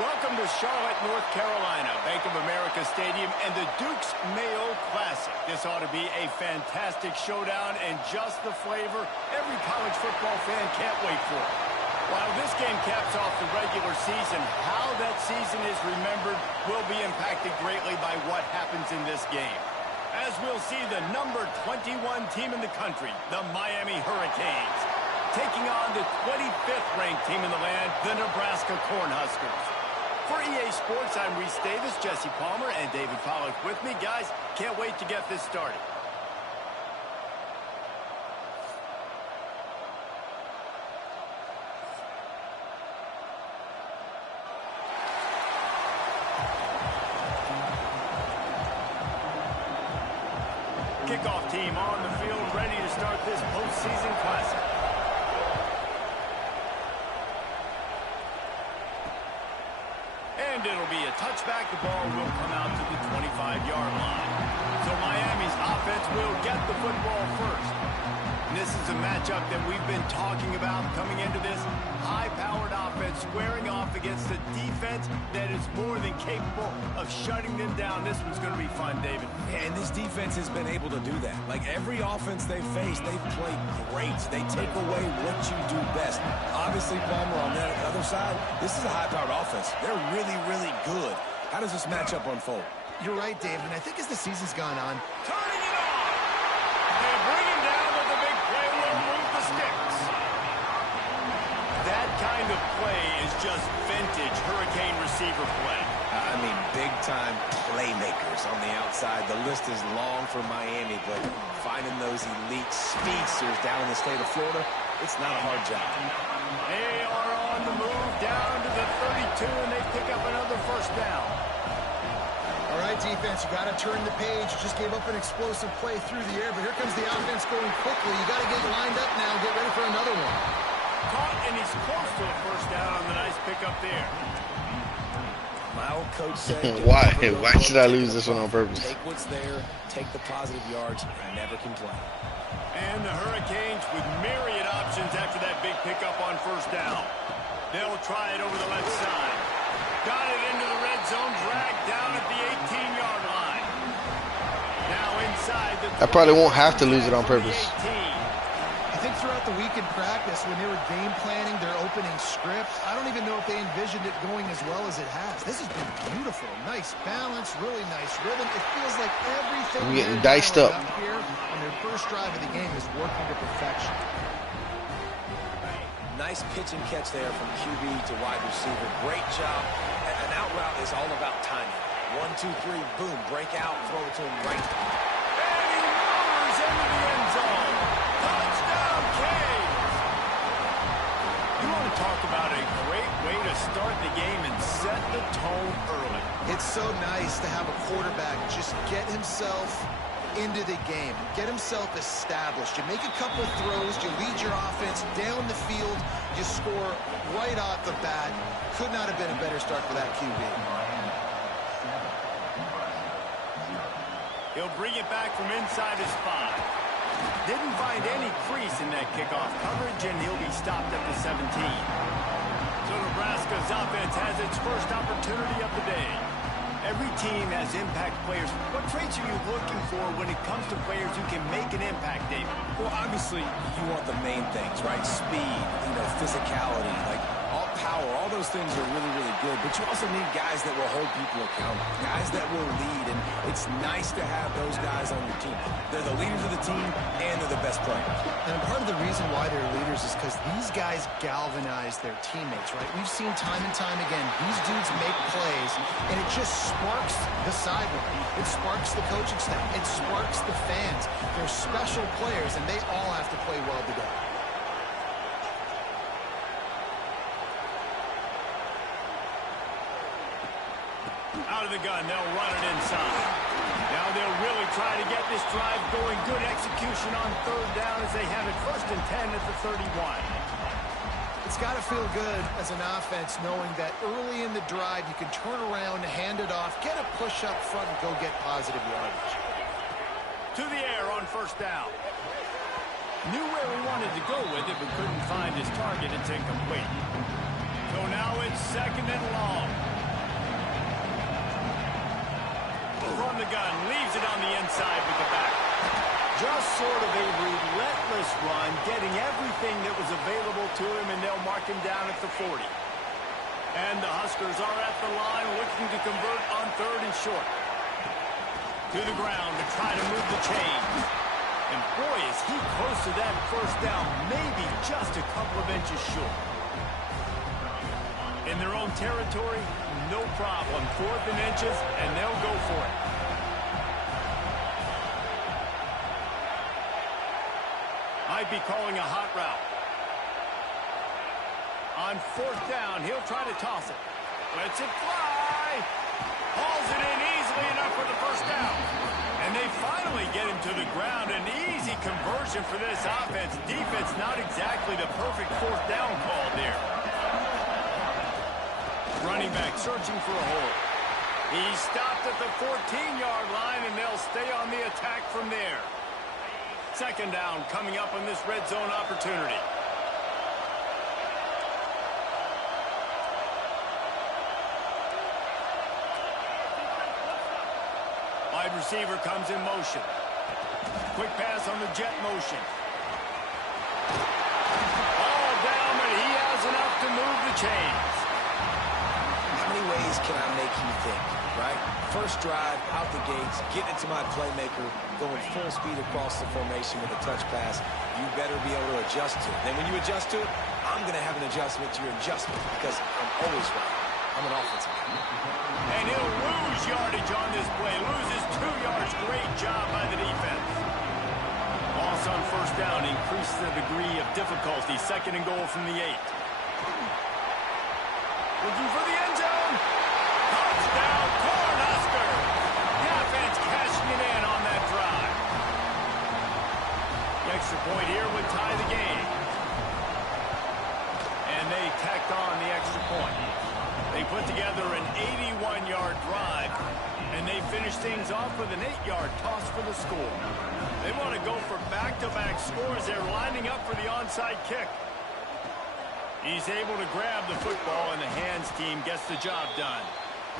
Welcome to Charlotte, North Carolina, Bank of America Stadium, and the Duke's Mayo Classic. This ought to be a fantastic showdown and just the flavor every college football fan can't wait for. While this game caps off the regular season, how that season is remembered will be impacted greatly by what happens in this game. As we'll see the number 21 team in the country, the Miami Hurricanes, taking on the 25th ranked team in the land, the Nebraska Cornhuskers. For EA Sports, I'm Reese Davis, Jesse Palmer, and David Pollack with me. Guys, can't wait to get this started. Kickoff team on the field, ready to start this postseason classic. And it'll be a touchback. The ball will come out to the 25-yard line. So Miami's offense will get the football first. And this is a matchup that we've been talking about coming into this high-powered offense squaring off against a defense that is more than capable of shutting them down. This one's going to be fun, David. And this defense has been able to do that. Like every offense they face, they've played great. They take away what you do best. Obviously, Palmer, on the other side, this is a high-powered offense. They're really, really good. How does this matchup unfold? You're right, Dave, and I think as the season's gone on, Turning it on! They bring him down with the big play. Will move the sticks. That kind of play is just vintage Hurricane receiver play. I mean, big-time playmakers on the outside. The list is long for Miami, but finding those elite speedsters down in the state of Florida, it's not a hard job. They are on the move down to the 32, and they pick up another first down. all right, defense, you got to turn the page. You just gave up an explosive play through the air, but here comes the offense going quickly. You got to get lined up now and get ready for another one. Caught, and he's close to a first down on the nice pickup there. My old coach said, Why should I lose this one on purpose? Take what's there, take the positive yards, and never complain. And the Hurricanes with myriad options after that big pickup on first down. They'll try it over the left side. Got it into the red zone, dragged down at the 18-yard line. Now inside the I probably won't have to lose it on purpose. I think throughout the week in practice, when they were game planning their opening script, I don't even know if they envisioned it going as well as it has. This has been beautiful. Nice balance, really nice rhythm. It feels like everything I'm getting they're diced dialing up here on their first drive of the game is working to perfection. Nice pitch and catch there from QB to wide receiver. Great job. An out route is all about timing. 1, 2, 3, boom, break out, throw it to him right. And he murders into the end zone. Touchdown, Canes! You want to talk about a great way to start the game and set the tone early. It's so nice to have a quarterback just get himself into the game, get himself established. You make a couple throws, you lead your offense down the field, you score right off the bat. Could not have been a better start for that QB. He'll bring it back from inside his 5. Didn't find any crease in that kickoff coverage, and he'll be stopped at the 17. So Nebraska's offense has its first opportunity of the day. Every team has impact players. What traits are you looking for when it comes to players who can make an impact, David? Well, obviously, you want the main things, right? Speed, physicality, like all power, all those things are really, really good. But you also need guys that will hold people accountable, guys that will lead. And it's nice to have those guys on your team. They're the leaders of the team, and they're the best players. And part of the reason why they're leaders is because these guys galvanize their teammates, right? We've seen time and time again, these dudes make plays, and it just sparks the sideline. It sparks the coaching staff. It sparks the fans. They're special players, and they all have to play well together. Out of the gun, they'll run it inside. Now they'll really try to get this drive going. Good execution on third down as they have it 1st and 10 at the 31. It's got to feel good as an offense knowing that early in the drive you can turn around, hand it off, get a push up front, and go get positive yardage. To the air on first down. Knew where he wanted to go with it, but couldn't find his target. It's incomplete. So now it's 2nd and long. from the gun, leaves it on the inside with the back. Just sort of a relentless run, getting everything that was available to him, and they'll mark him down at the 40. And the Huskers are at the line looking to convert on 3rd and short. To the ground to try to move the chains. And boy, is he close to that first down, maybe just a couple of inches short. In their own territory, no problem. 4th and inches, and they'll go for it. Might be calling a hot route. On 4th down, he'll try to toss it. Lets it fly. Hauls it in easily enough for the first down. And they finally get him to the ground. An easy conversion for this offense. Defense not exactly the perfect 4th down call there. Running back searching for a hole. He stopped at the 14-yard line, and they'll stay on the attack from there. 2nd down coming up on this red zone opportunity. Wide receiver comes in motion. Quick pass on the jet motion. All down, but he has enough to move the chains. How many ways can I make you think, right? First drive, out the gates, getting it to my playmaker, going full speed across the formation with a touch pass. You better be able to adjust to it. Then when you adjust to it, I'm going to have an adjustment to your adjustment because I'm always right. I'm an offensive guy. And he'll lose yardage on this play. Loses 2 yards. Great job by the defense. Loss on 1st down increases the degree of difficulty. 2nd and goal from the 8. Looking for the end zone. Touchdown, Cornhusker. The offense cashing it in on that drive. The extra point here would tie the game. And they tacked on the extra point. They put together an 81-yard drive, and they finish things off with an 8-yard toss for the score. They want to go for back-to-back scores. They're lining up for the onside kick. He's able to grab the football, and the hands team gets the job done.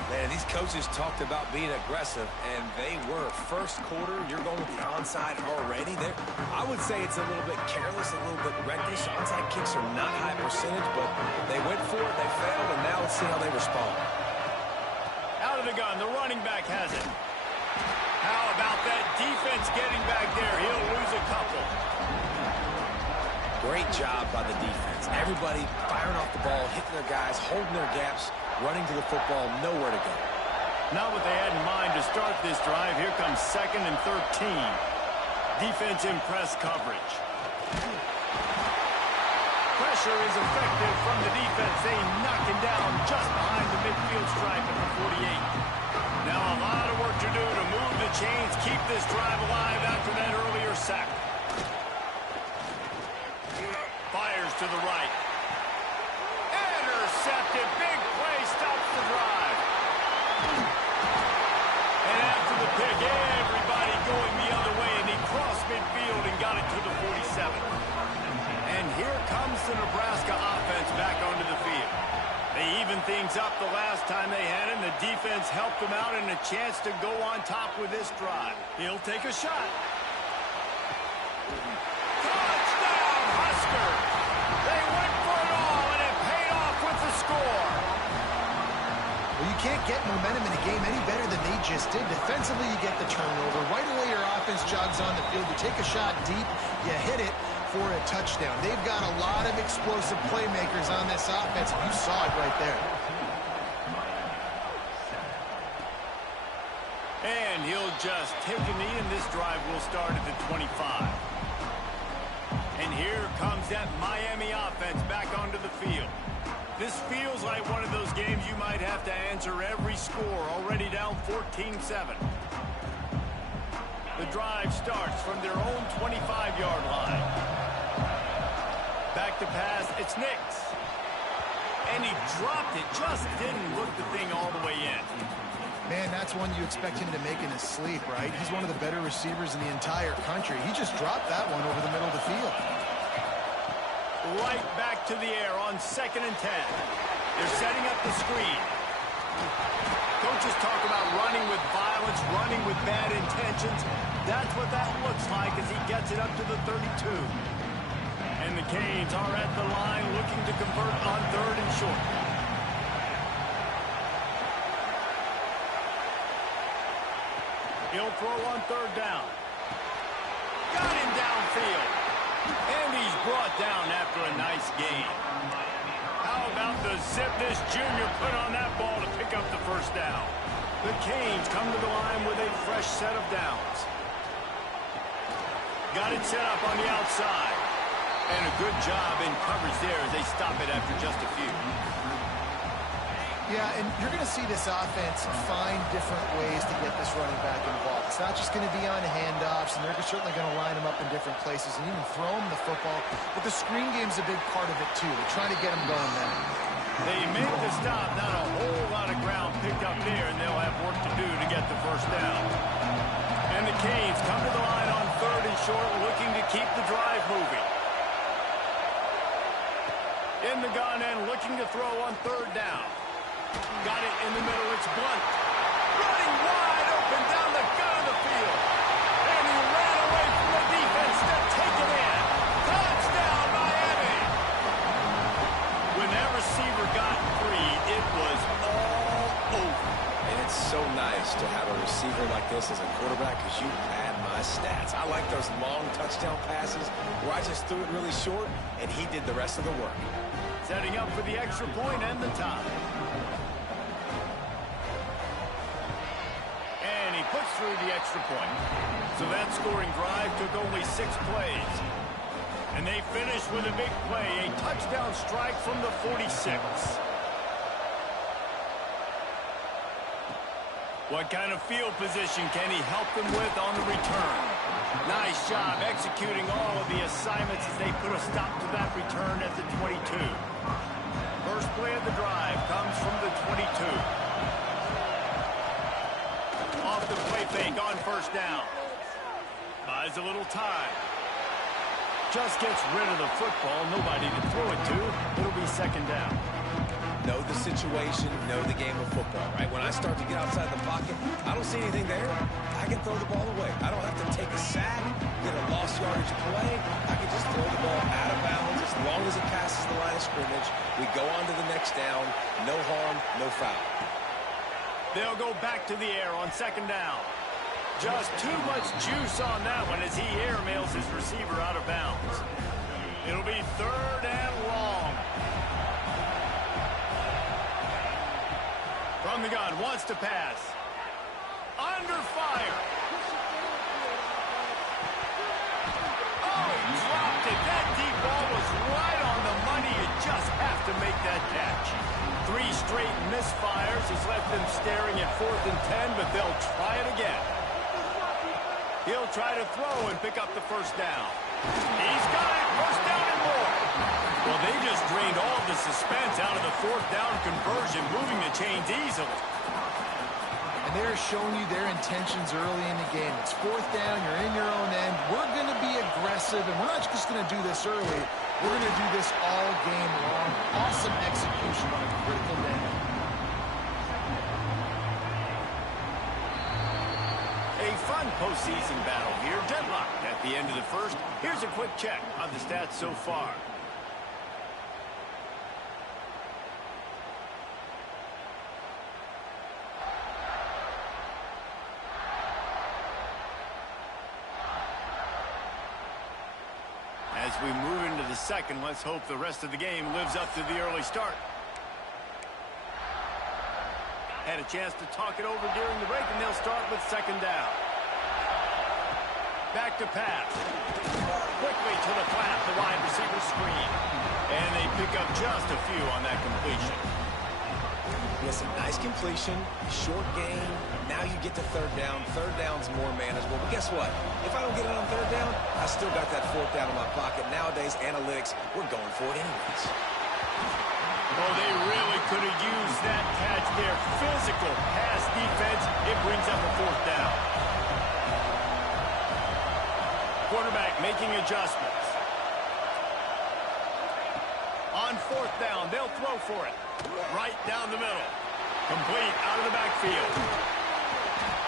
Man, these coaches talked about being aggressive, and they were. First quarter, you're going with the onside already. I would say it's a little bit careless, a little bit reckless. Onside kicks are not high percentage, but they went for it, they failed, and now let's see how they respond. Out of the gun, the running back has it. How about that defense getting back there? He'll lose a couple. Great job by the defense. Everybody firing off the ball, hitting their guys, holding their gaps, running to the football, nowhere to go. Not what they had in mind to start this drive. Here comes 2nd and 13. Defense in press coverage. Pressure is effective from the defense. They knock him down just behind the midfield stripe at the 48. Now a lot of work to do to move the chains, keep this drive alive after that earlier sack. Fires to the right. Intercepted. Big play stops the drive. And after the pick, everybody going the other way, and he crossed midfield and got it to the 47. And here comes the Nebraska offense back onto the field. They evened things up the last time they had him. The defense helped them out and a chance to go on top with this drive. He'll take a shot. Touchdown, Husker! They went for it all, and it paid off with the score. Well, you can't get momentum in a game any better than they just did. Defensively, you get the turnover. Right away, your offense jogs on the field. You take a shot deep, you hit it for a touchdown. They've got a lot of explosive playmakers on this offense. You saw it right there. And he'll just take a knee, and this drive will start at the 25. And here comes that Miami offense back onto the field. This feels like one of those games you might have to answer every score, already down 14-7. The drive starts from their own 25-yard line. Back to pass, it's Nix. And he dropped it, just didn't look the thing all the way in. Man, that's one you expect him to make in his sleep, right? He's one of the better receivers in the entire country. He just dropped that one over the middle of the field. Right back to the air on 2nd and 10. They're setting up the screen. Coach Coaches talk about running with violence, running with bad intentions. That's what that looks like as he gets it up to the 32. And the Canes are at the line looking to convert on 3rd and short. He'll throw on 3rd down. Got him downfield. And he's brought down after a nice gain. How about the zip this junior put on that ball to pick up the 1st down? The Canes come to the line with a fresh set of downs. Got it set up on the outside. And a good job in coverage there as they stop it after just a few. Yeah, and you're going to see this offense find different ways to get this running back involved. It's not just going to be on handoffs, and they're certainly going to line him up in different places and even throw him the football. But the screen game's a big part of it, too. They're trying to get him going there. They make the stop, not a whole lot of ground picked up there, and they'll have work to do to get the 1st down. And the Canes come to the line on 3rd and short, looking to keep the drive moving. In the gun and looking to throw on 3rd down. Got it in the middle, it's Blunt. Running wide open down the gut of the field. And he ran away from the defense to take it in. Touchdown, Miami! When that receiver got free, it was all over. And it's so nice to have a receiver like this as a quarterback because you pad my stats. I like those long touchdown passes where I just threw it really short and he did the rest of the work. Setting up for the extra point and the tie. And he puts through the extra point. So that scoring drive took only 6 plays. And they finished with a big play, a touchdown strike from the 46. What kind of field position can he help them with on the return? Nice job executing all of the assignments as they put a stop to that return at the 22. First play of the drive comes from the 22. Off the play fake on 1st down. Buys a little time. Just gets rid of the football. Nobody to throw it to. It'll be 2nd down. Know the situation, know the game of football, right? When I start to get outside the pocket, I don't see anything there. I can throw the ball away. I don't have to take a sack, get a lost yardage play. I can just throw the ball out of bounds as long as it passes the line of scrimmage. We go on to the next down. No harm, no foul. They'll go back to the air on 2nd down. Just too much juice on that one as he airmails his receiver out of bounds. It'll be 3rd and long. From the gun, wants to pass. Under fire. Oh, he dropped it. That deep ball was right on the money. You just have to make that catch. 3 straight misfires has left them staring at 4th and 10, but they'll try it again. He'll try to throw and pick up the 1st down. He's got it. 1st down and more. Well, they just drained all the suspense out of the 4th down conversion, moving the chains easily. And they're showing you their intentions early in the game. It's 4th down, you're in your own end. We're going to be aggressive, and we're not just going to do this early. We're going to do this all game long. Awesome execution on a critical day. A fun postseason battle here. Deadlocked at the end of the 1st. Here's a quick check of the stats so far. As we move into the 2nd, let's hope the rest of the game lives up to the early start. Had a chance to talk it over during the break, and they'll start with 2nd down. Back to pass. Quickly to the flat, the wide receiver screen. And they pick up just a few on that completion. Listen, nice completion, short gain. Now you get to 3rd down. 3rd down's more manageable. But guess what? If I don't get it on 3rd down, I still got that 4th down in my pocket. Nowadays, analytics, we're going for it anyways. Oh, they really could have used that catch there. Physical pass defense. It brings up a 4th down. Quarterback making adjustments. On 4th down, they'll throw for it. Right down the middle. Complete out of the backfield.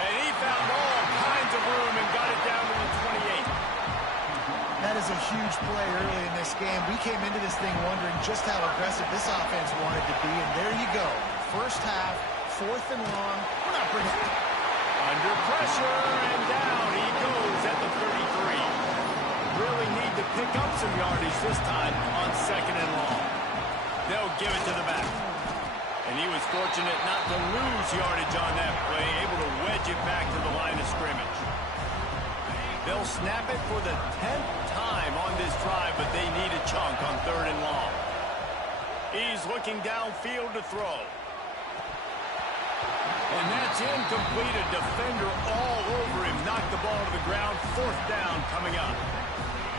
And he found all kinds of room and got it down to the 28. That is a huge play early in this game. We came into this thing wondering just how aggressive this offense wanted to be, and there you go. First half, 4th and long. We're not bringing it. Under pressure, and down he goes at the 33. Really need to pick up some yardage this time on 2nd and long. They'll give it to the back. And he was fortunate not to lose yardage on that play, able to wedge it back to the line of scrimmage. They'll snap it for the 10th time on this drive, but they need a chunk on 3rd and long. He's looking downfield to throw. And that's incomplete. A defender all over him. Knocked the ball to the ground. 4th down coming up.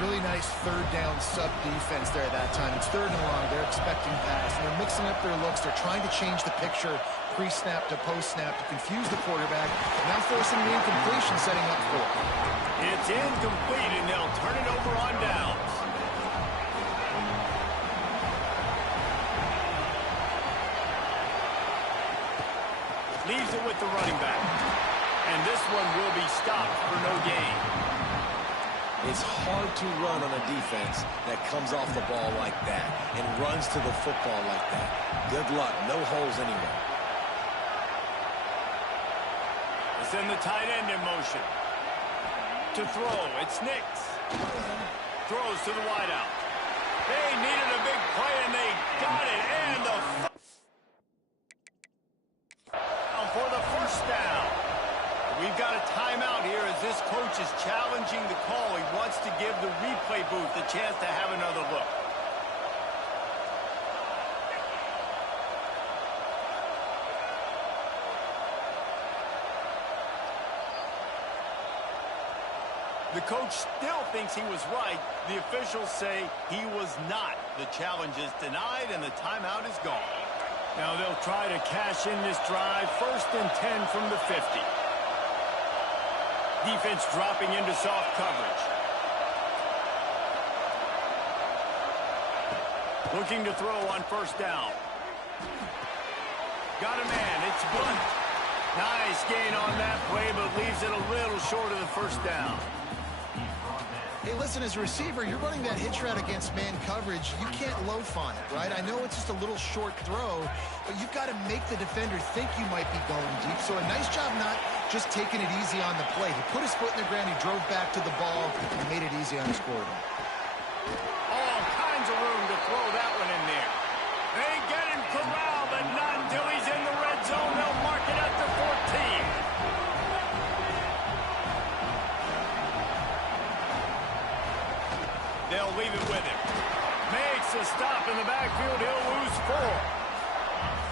Really nice 3rd down sub-defense there that time. It's 3rd and long. They're expecting pass. And they're mixing up their looks. They're trying to change the picture pre-snap to post-snap to confuse the quarterback. Now forcing the incompletion, setting up 4. It's incomplete, and they'll turn it over on downs. Leaves it with the running back. And this one will be stopped for no gain. It's hard to run on a defense that comes off the ball like that and runs to the football like that. Good luck. No holes anywhere. They send the tight end in motion. To throw, it's Nix. Throws to the wideout. They needed a big play, and they got it. And the for the 1st down. We've got a timeout here as this coach is challenging the call. He wants to give the replay booth a chance to have another look. The coach still thinks he was right. The officials say he was not. The challenge is denied, and the timeout is gone. Now they'll try to cash in this drive. 1st and 10 from the 50. Defense dropping into soft coverage. Looking to throw on 1st down. Got a man. It's Blunt. Nice gain on that play, but leaves it a little short of the 1st down. Hey, listen, as a receiver, you're running that hitch route against man coverage. You can't loaf on it, right? I know it's just a little short throw, but you've got to make the defender think you might be going deep. So a nice job not just taking it easy on the play. He put his foot in the ground, he drove back to the ball, and made it easy on his quarterback. All kinds of room to throw that one in there. They get him corralled, but not until he's in the red zone. They'll mark it at the 14. They'll leave it with him. Makes a stop in the backfield. He'll lose 4.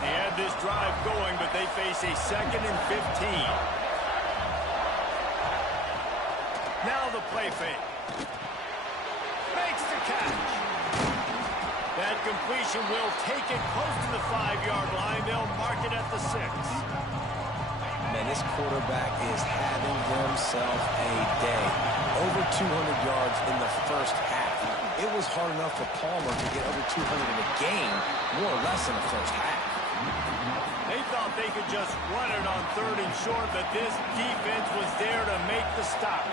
They had this drive going, but they face a 2nd and 15. Now the play fake. Makes the catch. That completion will take it close to the 5-yard line. They'll mark it at the 6. Man, this quarterback is having himself a day. Over 200 yards in the 1st half. It was hard enough for Palmer to get over 200 in a game, more or less in the 1st half. They thought they could just run it on 3rd and short, but this defense was there to make the stop.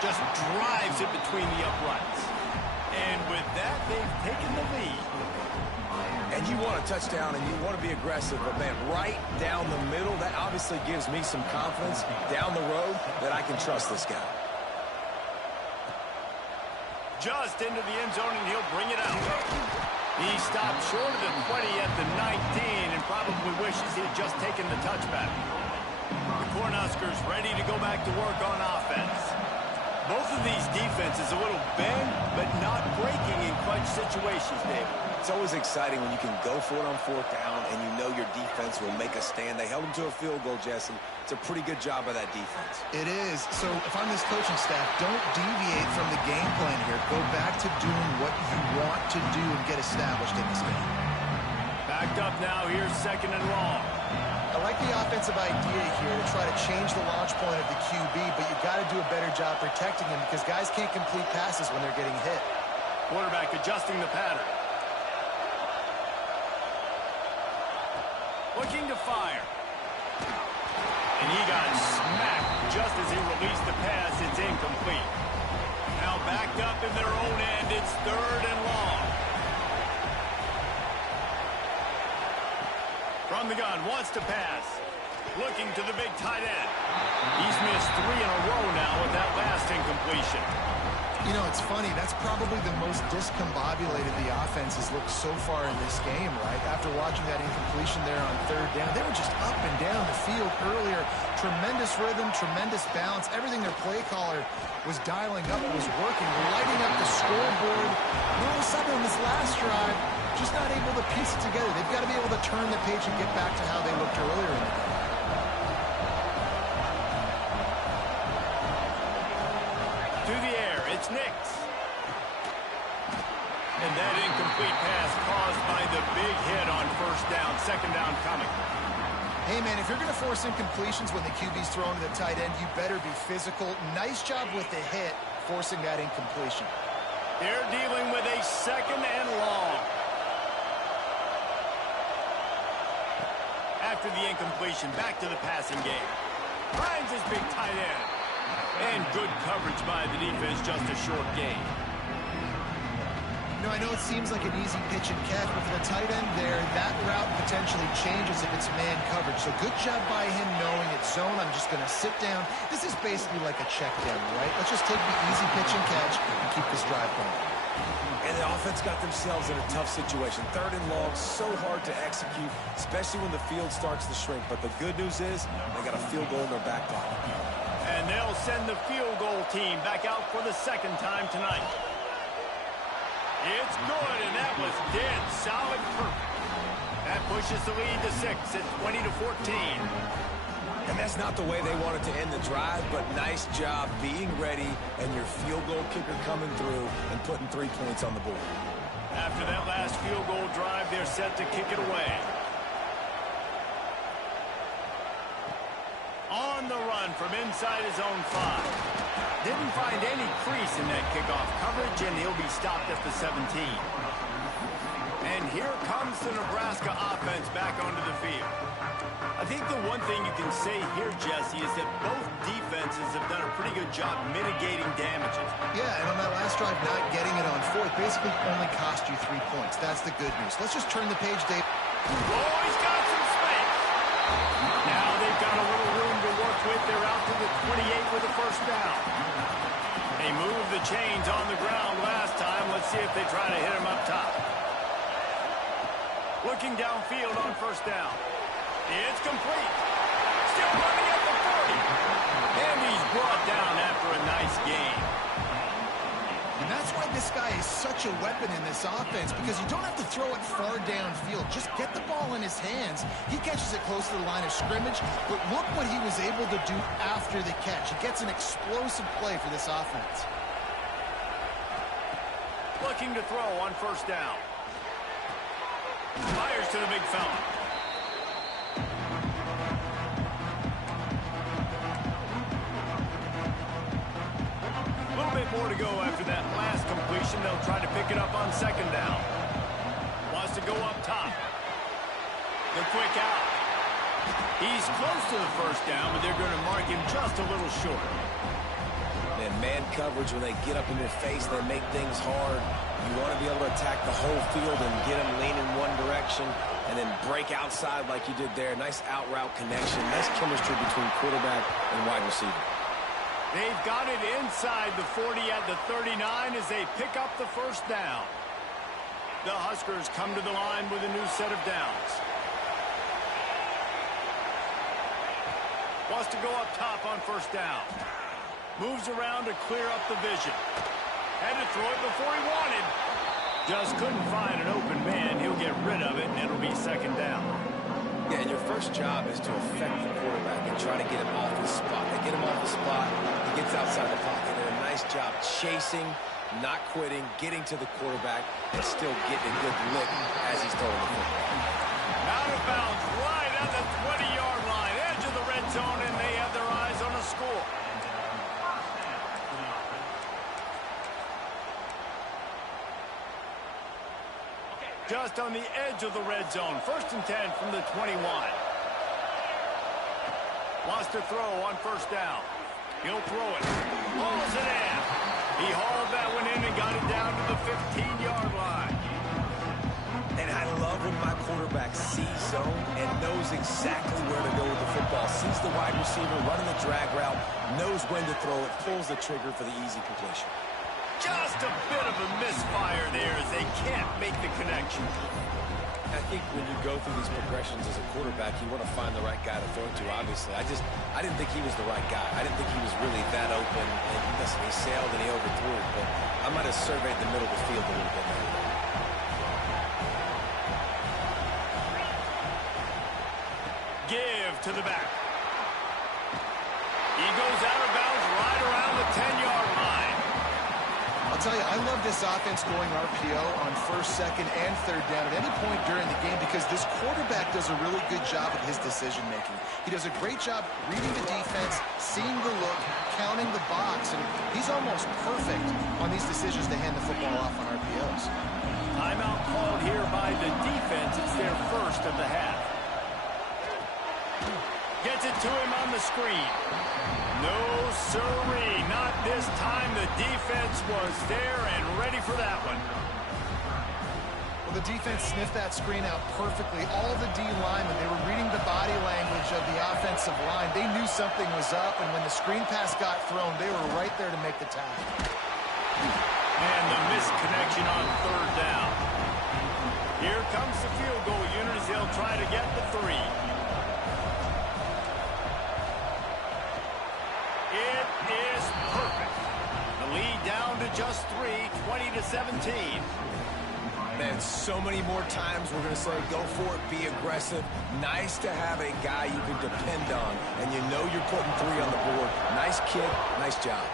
Just drives it between the uprights. And with that, they've taken the lead. And you want a touchdown and you want to be aggressive, but man, right down the middle, that obviously gives me some confidence down the road that I can trust this guy. Just into the end zone, and he'll bring it out. He stopped short of the 20 at the 19 and probably wishes he had just taken the touchback. The Cornhuskers ready to go back to work on offense. Both of these defenses a little bend, but not breaking in clutch situations, David. It's always exciting when you can go for it on 4th down and you know your defense will make a stand. They held him to a field goal, Jesse. It's a pretty good job by that defense. It is. So if I'm this coaching staff, don't deviate from the game plan here. Go back to doing what you want to do and get established in this game. Backed up now. Here's 2nd and long. I like the offensive idea here to try to change the launch point of the QB, but you've got to do a better job protecting him because guys can't complete passes when they're getting hit. Quarterback adjusting the pattern. Looking to fire. And he got smacked just as he released the pass. It's incomplete. Now backed up in their own end. It's 3rd and long. From the gun, wants to pass. Looking to the big tight end. He's missed 3 in a row now with that last incompletion. You know, it's funny. That's probably the most discombobulated the offense has looked so far in this game, right? After watching that incompletion there on 3rd down, they were just up and down the field earlier. Tremendous rhythm, tremendous balance. Everything their play caller was dialing up was working, lighting up the scoreboard. And all of a sudden on this last drive, just not able to piece it together. They've got to be able to turn the page and get back to how they looked earlier in the game. It's Nix. And that incomplete pass caused by the big hit on 1st down, 2nd down coming. Hey, man, if you're going to force incompletions when the QB's throwing to the tight end, you better be physical. Nice job with the hit, forcing that incompletion. They're dealing with a 2nd and long. After the incompletion, back to the passing game. Finds his big tight end. And good coverage by the defense, just a short gain. You know, I know it seems like an easy pitch and catch, but for the tight end there, that route potentially changes if it's man coverage. So good job by him knowing it's zone. I'm just going to sit down. This is basically like a check down, right? Let's just take the easy pitch and catch and keep this drive going. And the offense got themselves in a tough situation. 3rd and long, so hard to execute, especially when the field starts to shrink. But the good news is they got a field goal in their back pocket. And they'll send the field goal team back out for the 2nd time tonight. It's good, and that was dead solid perfect. That pushes the lead to 6. It's 20-14. And that's not the way they wanted to end the drive, but nice job being ready and your field goal kicker coming through and putting 3 points on the board. After that last field goal drive, they're set to kick it away. On the run from inside his own 5. Didn't find any crease in that kickoff coverage, and he'll be stopped at the 17. And here comes the Nebraska offense back onto the field. I think the one thing you can say here, Jesse, is that both defenses have done a pretty good job mitigating damages. Yeah, and on that last drive, not getting it on 4th basically only cost you 3 points. That's the good news. Let's just turn the page, Dave. Oh, he's got some space. Now they've got a little room to work with. They're out to the 28 with a 1st down. They moved the chains on the ground last time. Let's see if they try to hit him up top. Looking downfield on 1st down. It's complete. Still running at the 40. And he's brought down after a nice gain. And that's why this guy is such a weapon in this offense, because you don't have to throw it far downfield. Just get the ball in his hands. He catches it close to the line of scrimmage, but look what he was able to do after the catch. He gets an explosive play for this offense. Looking to throw on 1st down. Fires to the big fella. A little bit more to go after that last completion. They'll try to pick it up on 2nd down. Wants to go up top. The quick out. He's close to the 1st down, but they're going to mark him just a little short. And man coverage, when they get up in your face, they make things hard. You want to be able to attack the whole field and get them leaning one direction and then break outside like you did there. Nice out route connection. Nice chemistry between quarterback and wide receiver. They've got it inside the 40 at the 39 as they pick up the 1st down. The Huskers come to the line with a new set of downs. Wants to go up top on 1st down. Moves around to clear up the vision. Had to throw it before he wanted. Just couldn't find an open man. He'll get rid of it, and it'll be 2nd down. Yeah, and your first job is to affect the quarterback and try to get him off his spot. They get him off the spot, he gets outside the pocket. And a nice job chasing, not quitting, getting to the quarterback, and still getting a good lick as he's throwing the football. Out of bounds, right at the 20-yard line, edge of the red zone, and they have their eyes on a score. Just on the edge edge of the red zone. 1st and 10 from the 21. Wants to throw on 1st down. He'll throw it. Hauls it in. He hauled that one in and got it down to the 15-yard line. And I love when my quarterback sees zone and knows exactly where to go with the football. Sees the wide receiver running the drag route, knows when to throw it, pulls the trigger for the easy completion. Just a bit of a misfire there as they can't make the connection. I think when you go through these progressions as a quarterback, you want to find the right guy to throw to, obviously. I didn't think he was the right guy. I didn't think he was really that open. And listen, he sailed and he overthrew it, but I might have surveyed the middle of the field a little bit more. Give to the back. He goes out of bounds right around the 10-yard line. I'll tell you, I love this offense going RPO on 1st, 2nd, and 3rd down at any point during the game because this quarterback does a really good job of his decision-making. He does a great job reading the defense, seeing the look, counting the box, and he's almost perfect on these decisions to hand the football off on RPOs. Timeout called here by the defense. It's their 1st of the half. Gets it to him on the screen. No, sirree. Not this time. The defense was there and ready for that one. Well, the defense sniffed that screen out perfectly. All the D linemen, they were reading the body language of the offensive line. They knew something was up, and when the screen pass got thrown, they were right there to make the tackle. And the missed connection on 3rd down. Here comes the field goal unit as they'll try to get the 3. It is perfect. The lead down to just 3, 20-17. Man, so many more times we're going to say, go for it, be aggressive. Nice to have a guy you can depend on, and you know you're putting 3 on the board. Nice kid, nice job.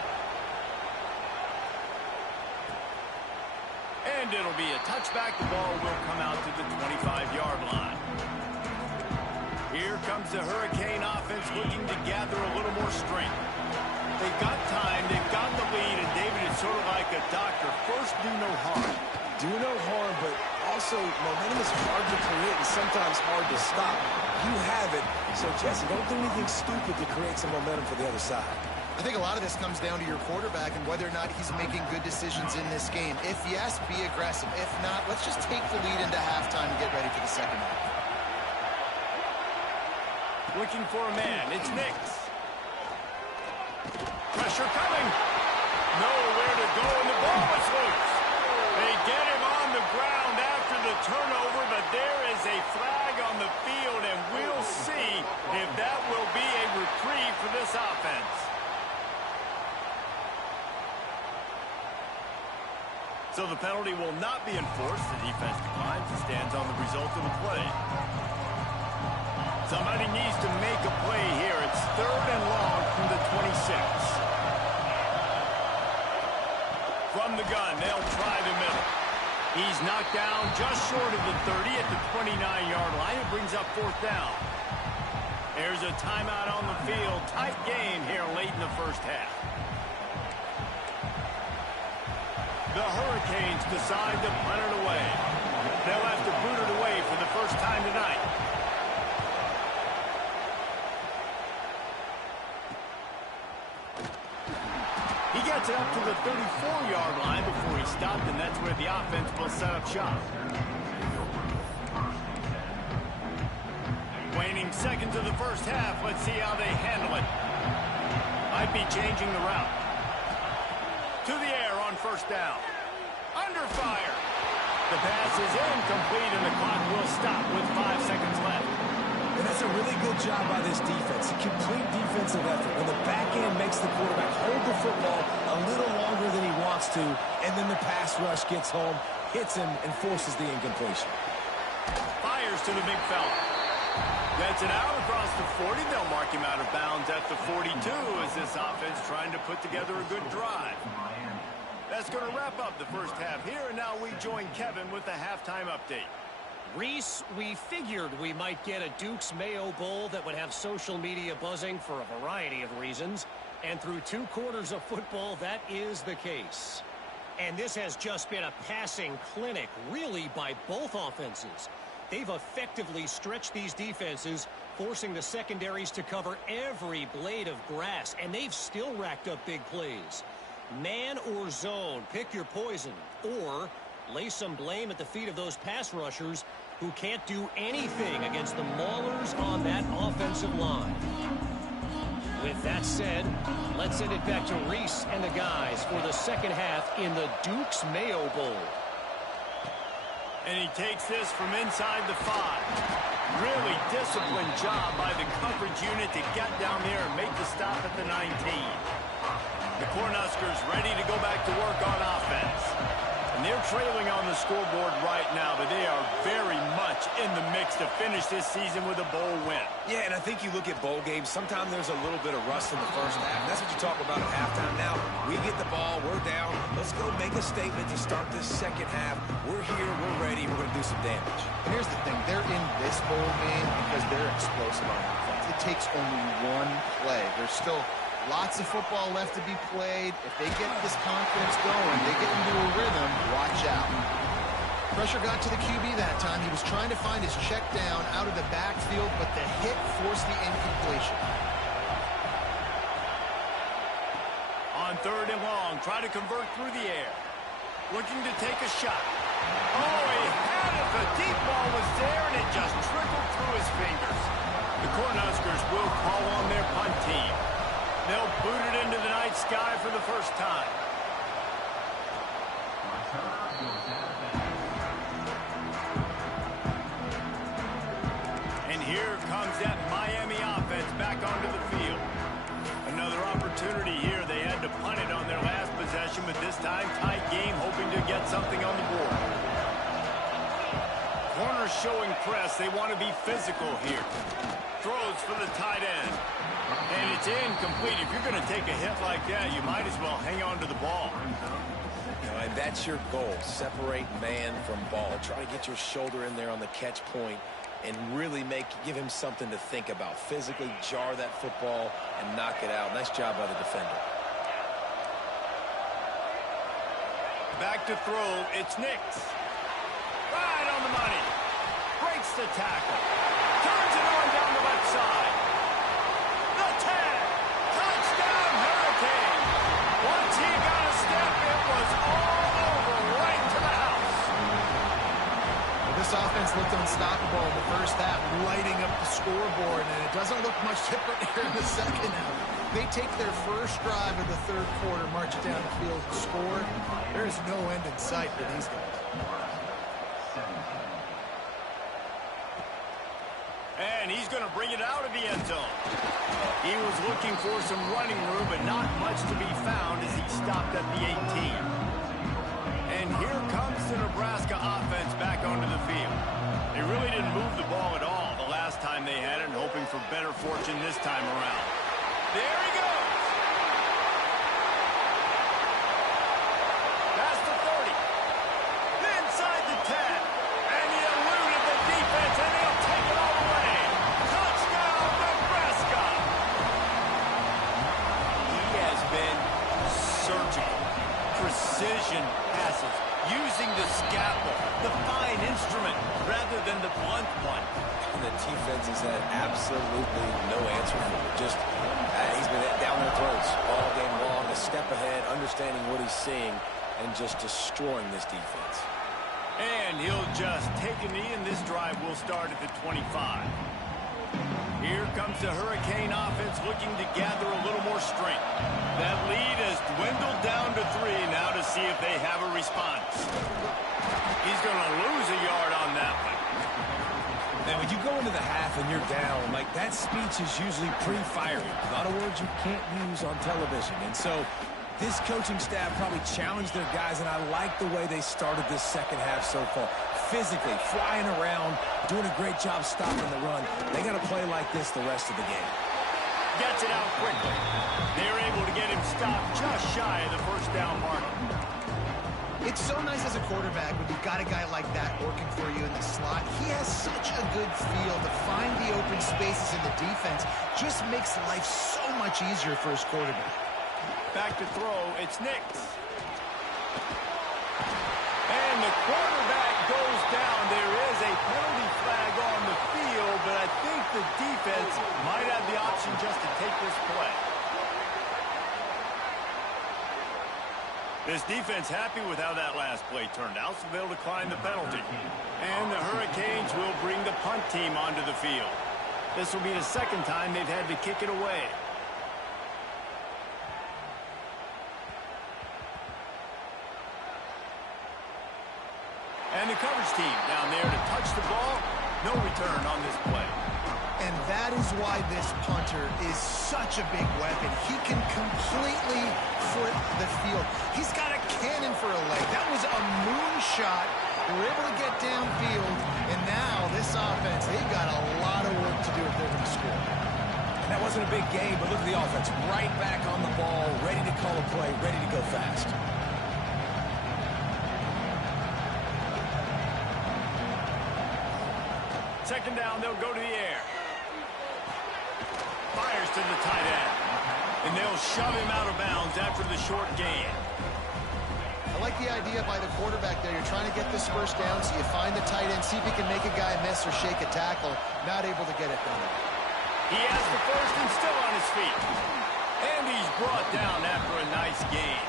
And it'll be a touchback. The ball will come out to the 25-yard line. Here comes the Hurricane offense looking to gather a little more strength. They've got time, they've got the lead, and David is sort of like a doctor. First, do no harm. Do no harm, but also momentum is hard to create and sometimes hard to stop. You have it, so Jesse, don't do anything stupid to create some momentum for the other side. I think a lot of this comes down to your quarterback and whether or not he's making good decisions in this game. If yes, be aggressive. If not, let's just take the lead into halftime and get ready for the second half. Looking for a man. It's Nix. Pressure coming. Nowhere to go, and the ball is loose. They get him on the ground after the turnover, but there is a flag on the field, and we'll see if that will be a reprieve for this offense. So the penalty will not be enforced. The defense declines and stands on the result of the play. Somebody needs to make a play here. It's 3rd and long from the 26. From the gun, they'll try the middle. He's knocked down just short of the 30 at the 29-yard line. It brings up 4th down. There's a timeout on the field. Tight game here late in the 1st half. The Hurricanes decide to punt it away. They'll have to boot it away for the first time tonight. He gets it up to the 34-yard line before he stopped, and that's where the offense will set up shop. Waning seconds of the 1st half. Let's see how they handle it. Might be changing the route. To the air on 1st down. Under fire. The pass is incomplete, and the clock will stop with 5 seconds left. And that's a really good job by this defense. A complete defensive effort. When the back end makes the quarterback hold the football a little longer than he wants to, and then the pass rush gets home, hits him, and forces the incompletion. Fires to the big fella. Gets it out across the 40. They'll mark him out of bounds at the 42 as this offense trying to put together a good drive. That's going to wrap up the 1st half here, and now we join Kevin with the halftime update. Reese, we figured we might get a Duke's Mayo Bowl that would have social media buzzing for a variety of reasons. And through 2 quarters of football, that is the case. And this has just been a passing clinic, really, by both offenses. They've effectively stretched these defenses, forcing the secondaries to cover every blade of grass, and they've still racked up big plays. Man or zone, pick your poison, or lay some blame at the feet of those pass rushers who can't do anything against the maulers on that offensive line. With that said, let's send it back to Reese and the guys for the second half in the Duke's Mayo Bowl. And he takes this from inside the 5. Really disciplined job by the coverage unit to get down there and make the stop at the 19. The Cornhuskers ready to go back to work on offense. And they're trailing on the scoreboard right now, but they are very much in the mix to finish this season with a bowl win. Yeah, and I think you look at bowl games, sometimes there's a little bit of rust in the first half. And that's what you talk about at halftime. Now, we get the ball, we're down. Let's go make a statement to start this second half. We're here, we're ready, we're going to do some damage. And here's the thing, they're in this bowl game because they're explosive on offense. It takes only one play. There's still lots of football left to be played. If they get this confidence going, they get into a rhythm, watch out. Pressure got to the QB that time. He was trying to find his check down out of the backfield, but the hit forced the incompletion. On 3rd and long, try to convert through the air. Looking to take a shot. Oh, he had it. The deep ball was there, and it just trickled through his fingers. The Cornhuskers will call on their punt team. They'll boot it into the night sky for the first time. And here comes that Miami offense back onto the field. Another opportunity here. They had to punt it on their last possession, but this time tight game, hoping to get something on the board. Corners showing press. They want to be physical here. Throws for the tight end. And it's incomplete. If you're going to take a hit like that, you might as well hang on to the ball. And that's your goal. Separate man from ball. Try to get your shoulder in there on the catch point and really give him something to think about. Physically jar that football and knock it out. Nice job by the defender. Back to throw. It's Nix. Right on the money. Breaks the tackle. Turns it on down the left side. The 10. Touchdown, Hurricane. Once he got a step, it was all over right to the house. Well, this offense looked unstoppable in the first half, lighting up the scoreboard, and it doesn't look much different here in the second half. They take their first drive of the third quarter, march it down the field, and score. There is no end in sight for these guys. And he's going to bring it out of the end zone. He was looking for some running room, but not much to be found as he stopped at the 18. And here comes the Nebraska offense back onto the field. They really didn't move the ball at all the last time they had it, and hoping for better fortune this time around. There he goes. Past the 30. Inside the 10. And he eluded the defense, and he'll take it all the way. Touchdown, Nebraska. He has been surgical. Precision passes. Using the scalpel, the fine instrument, rather than the blunt one. And the defense has had absolutely no answer for it. Just, he's been down their throats all game long, a step ahead, understanding what he's seeing, and just destroying this defense. And he'll just take a knee, and this drive will start at the 25. Here comes the Hurricane offense looking to gather a little more strength. That lead has dwindled down to 3 now to see if they have a response. He's going to lose a yard on that one. Now, when you go into the half and you're down, like, that speech is usually pretty fiery. A lot of words you can't use on television. And so this coaching staff probably challenged their guys, and I like the way they started this second half so far. Physically, flying around, doing a great job stopping the run. They got to play like this the rest of the game. Gets it out quickly. They're able to get him stopped just shy of the first down mark. It's so nice as a quarterback when you've got a guy like that working for you in the slot. He has such a good feel to find the open spaces in the defense. Just makes life so much easier for his quarterback. Back to throw, it's Nix. And the quarterback goes down. There is a penalty position just to take this play. This defense happy with how that last play turned out, so they'll decline the penalty. And the Hurricanes will bring the punt team onto the field. This will be the second time they've had to kick it away. And the coverage team down there to touch the ball. No return on this play. And that is why this punter is such a big weapon. He can completely flip the field. He's got a cannon for a leg. That was a moonshot. They were able to get downfield, and now this offense, they've got a lot of work to do if they're going to score. And that wasn't a big game, but look at the offense. Right back on the ball, ready to call a play, ready to go fast. Second down, they'll go to the air. Fires to the tight end. And they'll shove him out of bounds after the short gain. I like the idea by the quarterback there. You're trying to get this first down, so you find the tight end, see if he can make a guy miss or shake a tackle. Not able to get it done. He has the first and still on his feet. And he's brought down after a nice gain.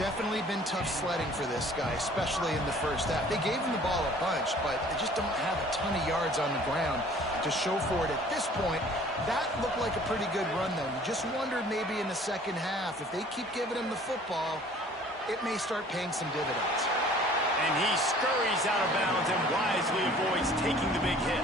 Definitely been tough sledding for this guy, especially in the first half. They gave him the ball a bunch, but they just don't have a ton of yards on the ground to show for it at this point. That looked like a pretty good run, though. You just wondered maybe in the second half, if they keep giving him the football, it may start paying some dividends. And he scurries out of bounds and wisely avoids taking the big hit.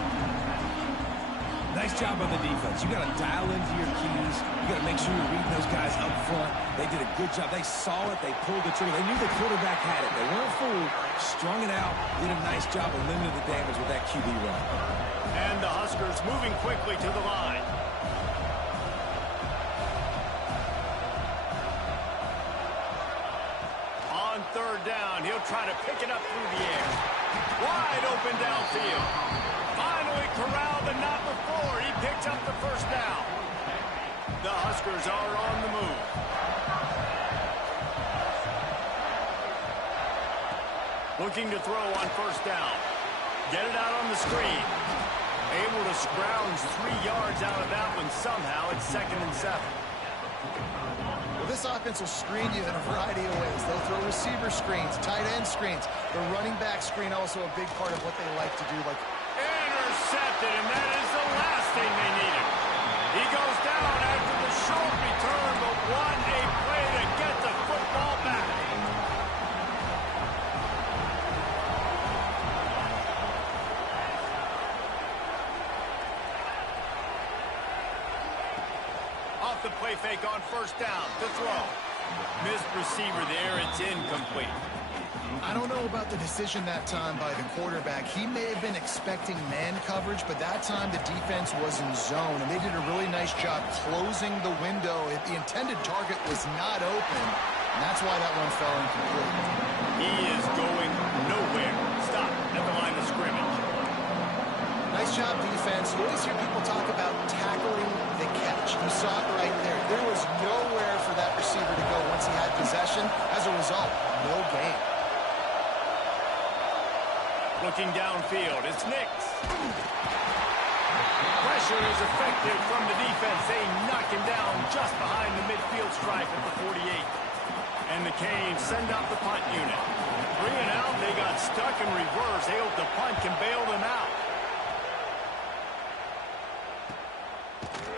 Nice job on the defense. You got to dial into your keys. You got to make sure you're reading those guys up front. They did a good job. They saw it. They pulled the trigger. They knew the quarterback had it. They weren't fooled. Strung it out. Did a nice job of limiting the damage with that QB run. And the Huskers moving quickly to the line. On third down, he'll try to pick it up through the air. Wide open downfield. Finally corralled, but not before. He picks up the first down. The Huskers are on the move. Looking to throw on first down. Get it out on the screen. Able to scrounge 3 yards out of that one somehow. It's 2nd and 7. Well, this offense will screen you in a variety of ways. They'll throw receiver screens, tight end screens. The running back screen also a big part of what they like to do. Like intercepted, and that is the last thing they needed. He goes down after the short return, but what a play to get the football back. Off the play fake on first down, to throw. Missed receiver there, it's incomplete. I don't know about the decision that time by the quarterback. He may have been expecting man coverage, but that time the defense was in zone, and they did a really nice job closing the window. The intended target was not open, and that's why that one fell incomplete. He is going nowhere. Stop at the line of scrimmage. Nice job, defense. You always hear people talk about tackling the catch. You saw it right there. There was nowhere for that receiver to go once he had possession. As a result, no gain. Looking downfield, it's Nix. Pressure is effective from the defense. They knock him down just behind the midfield stripe at the 48. And the Canes send out the punt unit. Bringing out, they got stuck in reverse. They hope the punt can bail them out.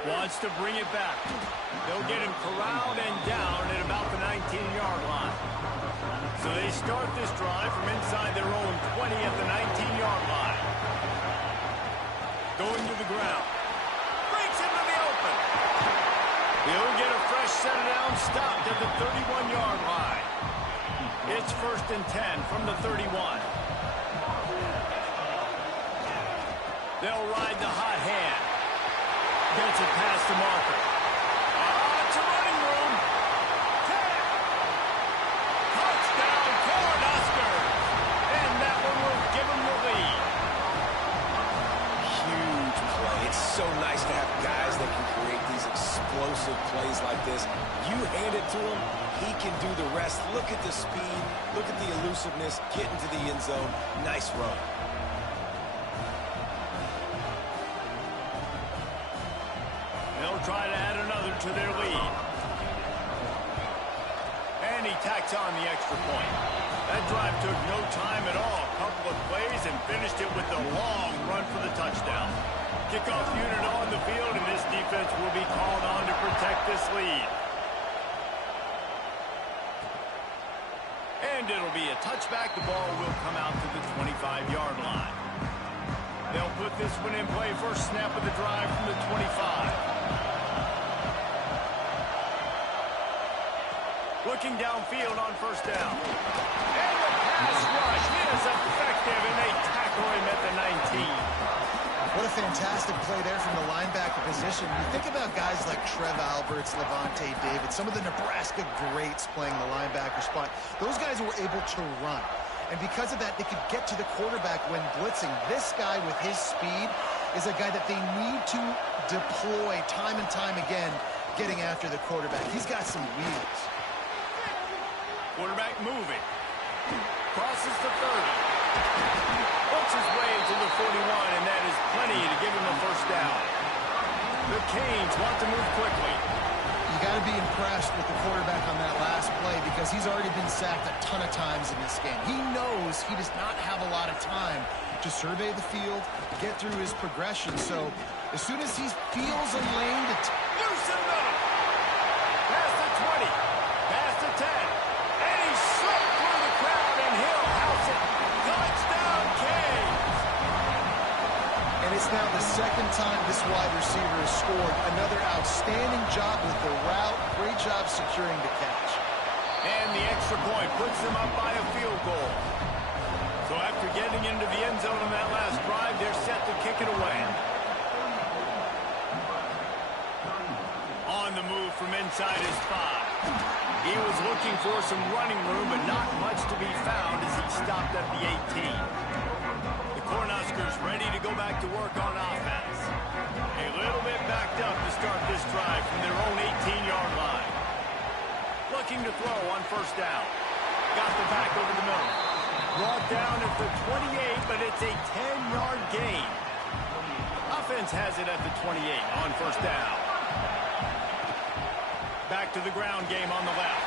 Wants to bring it back. They'll get him corralled and down at about the 19-yard line. So they start this drive from inside their own 20 at the 19-yard line. Going to the ground. Breaks into the open. He'll get a fresh set it down, stopped at the 31-yard line. It's 1st and 10 from the 31. They'll ride the hot hand. Gets it past the marker. It's a running room. 10. Touchdown, Cornhuskers. And that one will give them the lead. Huge play. It's so nice to have guys that can create these explosive plays like this. You hand it to him, he can do the rest. Look at the speed. Look at the elusiveness. Get into the end zone. Nice run. try to add another to their lead. And he tacks on the extra point. That drive took no time at all. A couple of plays and finished it with a long run for the touchdown. Kickoff unit on the field, and this defense will be called on to protect this lead. And it'll be a touchback. The ball will come out to the 25-yard line. They'll put this one in play. First snap of the drive from the 25. Looking downfield on first down. And the pass rush is effective, and they tackle him at the 19. What a fantastic play there from the linebacker position. You think about guys like Trev Alberts, Levante David, some of the Nebraska greats playing the linebacker spot. Those guys were able to run. And because of that, they could get to the quarterback when blitzing. This guy with his speed is a guy that they need to deploy time and time again, getting after the quarterback. He's got some wheels. Quarterback moving. Crosses the 30. Works his way into the 41, and that is plenty to give him a first down. The Canes want to move quickly. You got to be impressed with the quarterback on that last play because he's already been sacked a ton of times in this game. He knows he does not have a lot of time to survey the field, get through his progression. So as soon as he feels a lane to loose in the middle. Past the 20. Past the 10. And he slipped through the crowd, and he'll house it. Touchdown, Canes. And it's now the second time this wide receiver has scored. Another outstanding job with the route. Great job securing the catch. And the extra point puts them up by a field goal. So after getting into the end zone on that last drive, they're set to kick it away. On the move from inside his 5. He was looking for some running room, but not much to be found as he stopped at the 18. The Cornhuskers ready to go back to work on offense. A little bit backed up to start this drive from their own 18-yard line. Looking to throw on first down. Got the back over the middle. Brought down at the 28, but it's a 10-yard gain. Offense has it at the 28 on first down. Back to the ground game on the left.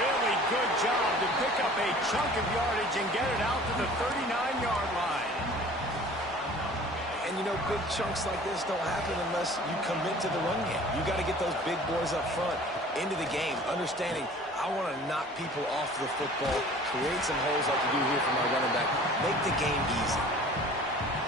Really good job to pick up a chunk of yardage and get it out to the 39-yard line. And, you know, big chunks like this don't happen unless you commit to the run game. You got to get those big boys up front into the game, understanding I want to knock people off the football, create some holes like you do here for my running back, make the game easy.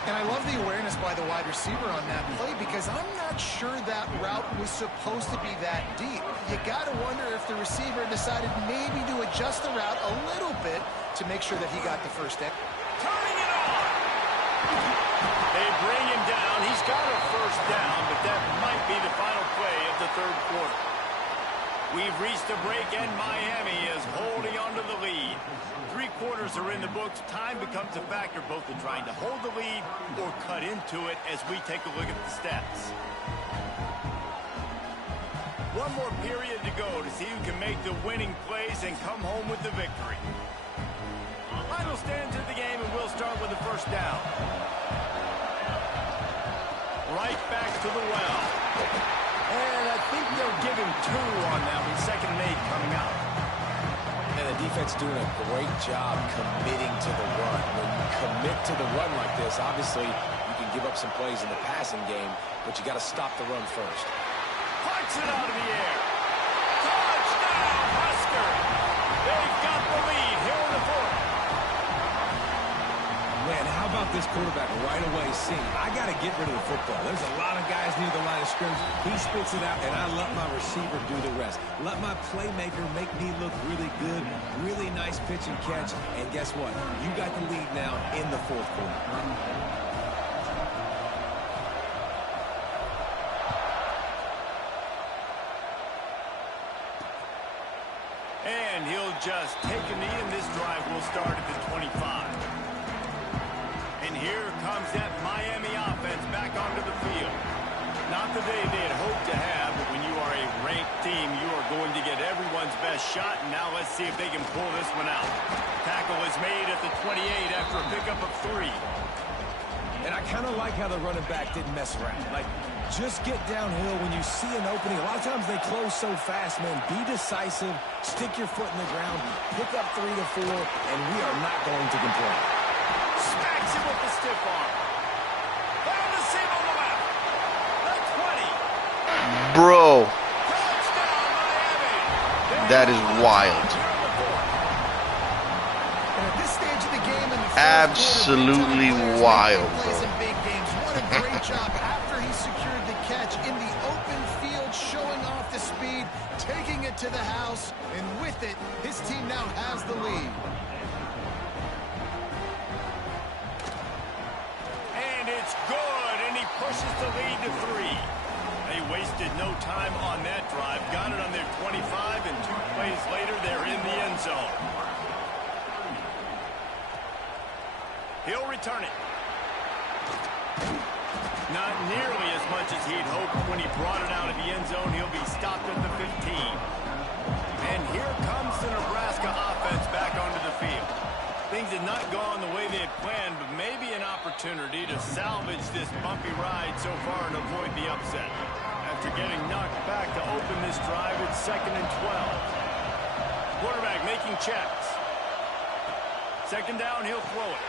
And I love the awareness by the wide receiver on that play because I'm not sure that route was supposed to be that deep. You got to wonder if the receiver decided maybe to adjust the route a little bit to make sure that he got the first down. Turning it on! They bring him down. He's got a first down, but that might be the final play of the third quarter. We've reached a break, and Miami is holding on to the lead. 3 quarters are in the books. Time becomes a factor both in trying to hold the lead or cut into it as we take a look at the stats. One more period to go to see who can make the winning plays and come home with the victory. Final stands of the game, and we'll start with the first down. Right back to the well. And I think they'll give him 2 on that one. Second and 8 coming out. And the defense doing a great job committing to the run. When you commit to the run like this, obviously you can give up some plays in the passing game, but you got to stop the run first. Punch it out of the air. Touchdown, Husker. They've got the lead here in the fourth. Man, how about this quarterback right away seeing, I got to get rid of the football. There's a lot of guys near the line of scrimmage. He spits it out, and I let my receiver do the rest. Let my playmaker make me look really good, really nice pitch and catch. And guess what? You got the lead now in the fourth quarter. And he'll just take a knee, and this drive will start at the 25. And here comes that Miami offense back onto the field. Not the day they had hoped to have, but when you are a ranked team, you are going to get everyone's best shot. And now let's see if they can pull this one out. Tackle is made at the 28 after a pickup of 3. And I kind of like how the running back didn't mess around. Like, Just get downhill when you see an opening. A lot of times they close so fast, man. Be decisive, stick your foot in the ground, pick up 3 to 4, and we are not going to complain. Smacks him with the stiff arm. Found the seam on the left. The 20. Bro, Touchdown, Miami. that is wild. And at this stage of the game, in the fourth Absolutely quarter, wild, plays bro. in big games. What a great job after he secured the catch in the open field, showing off the speed, taking it to the house, and with it, his team now has the lead. And it's good, and he pushes the lead to 3. They wasted no time on that drive. Got it on their 25, and 2 plays later, they're in the end zone. He'll return it. Not nearly as much as he'd hoped when he brought it out of the end zone. He'll be stopped at the 15. And here comes the Nebraska offense back onto the field. Things had not gone the way they had planned, but maybe an opportunity to salvage this bumpy ride so far and avoid the upset. After getting knocked back to open this drive, it's 2nd and 12. Quarterback making checks. 2nd down, he'll throw it.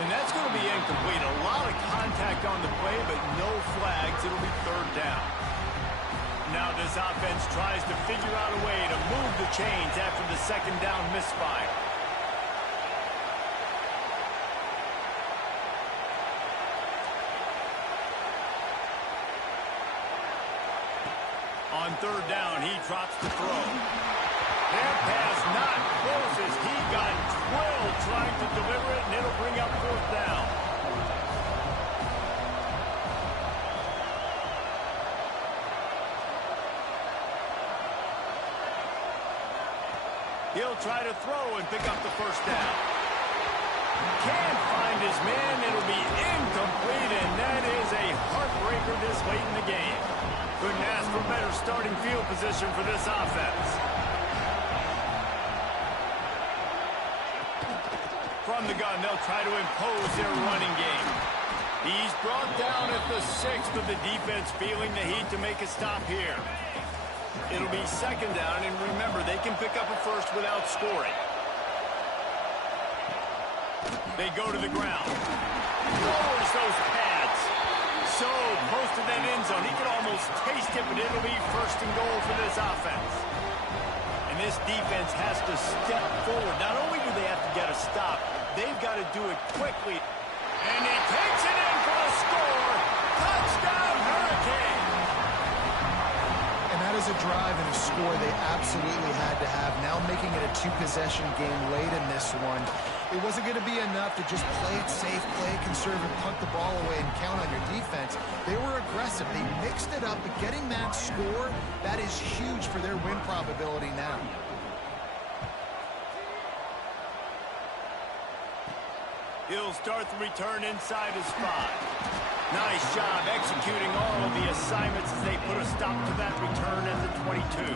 And that's going to be incomplete. A lot of contact on the play, but no flags. It'll be 3rd down. Now this offense tries to figure out a way to move the chains after the 2nd down misfire. On 3rd down, he drops the throw. That pass not close as he got drilled trying to deliver it, and it'll bring up 4th down. He'll try to throw and pick up the 1st down. Can't find his man. It'll be incomplete, and that is a heartbreaker this late in the game. Couldn't ask for better starting field position for this offense. From the gun, they'll try to impose their running game. He's brought down at the 6th with the defense feeling the heat to make a stop here. It'll be 2nd down, and remember, they can pick up a 1st without scoring. They go to the ground. Lowers those pads. So close to that end zone. He could almost taste it, but it'll be 1st and goal for this offense. And this defense has to step forward. Not only do they have to get a stop, they've got to do it quickly. And he takes it in for a score. Touchdown, Hurricane. And that is a drive and a score they absolutely had to have. Now making it a 2-possession game late in this one. It wasn't going to be enough to just play it safe, play it conservative, punt the ball away, and count on your defense. They were aggressive. They mixed it up, but getting that score, that is huge for their win probability now. He'll start the return inside his 5. Nice job executing all of the assignments as they put a stop to that return at the 22.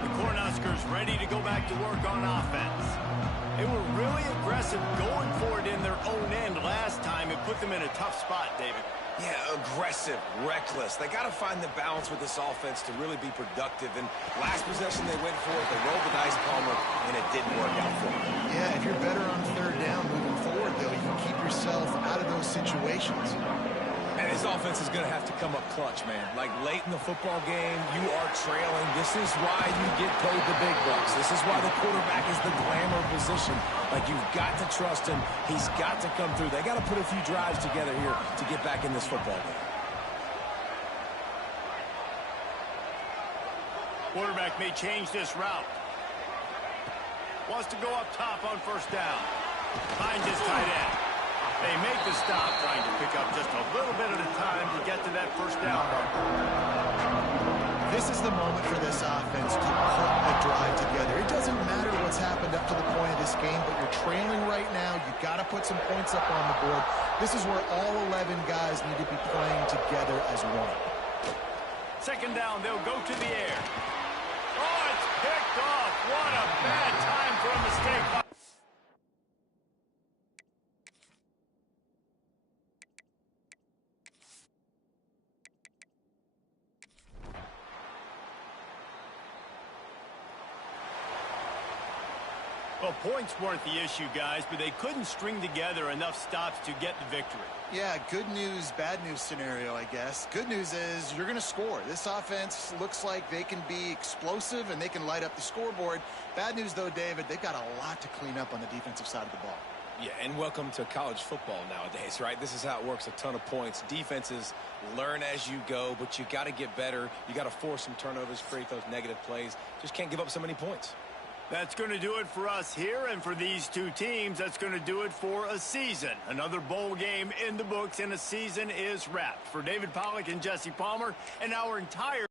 The Cornhuskers ready to go back to work on offense. They were really aggressive going for it in their own end last time. It put them in a tough spot, David. Yeah, aggressive, reckless. They got to find the balance with this offense to really be productive. And last possession they went for it, they rolled the dice, Palmer, and it didn't work out for them. Yeah, if you're better on 3rd down moving forward, though, you can keep yourself out of those situations. And his offense is going to have to come up clutch, man. Like late in the football game, you are trailing. This is why you get paid the big bucks. This is why the quarterback is the glamour position. Like, you've got to trust him. He's got to come through. They got to put a few drives together here to get back in this football game. Quarterback may change this route. Wants to go up top on 1st down. Finds his tight end. They make the stop, trying to pick up just a little bit at a time to get to that 1st down marker. This is the moment for this offense to put a drive together. It doesn't matter what's happened up to the point of this game, but you're trailing right now. You've got to put some points up on the board. This is where all 11 guys need to be playing together as one. 2nd down, they'll go to the air. Oh, it's picked off. What a bad time for a mistake. Well, points weren't the issue, guys, but they couldn't string together enough stops to get the victory. Yeah, good news, bad news scenario, I guess. Good news is you're going to score. This offense looks like they can be explosive and they can light up the scoreboard. Bad news, though, David, they've got a lot to clean up on the defensive side of the ball. Yeah, and welcome to college football nowadays, right? This is how it works, a ton of points. Defenses learn as you go, but you got to get better. You got to force some turnovers, create those negative plays. Just can't give up so many points. That's going to do it for us here, and for these two teams, that's going to do it for a season. Another bowl game in the books, and a season is wrapped. For David Pollack and Jesse Palmer, and our entire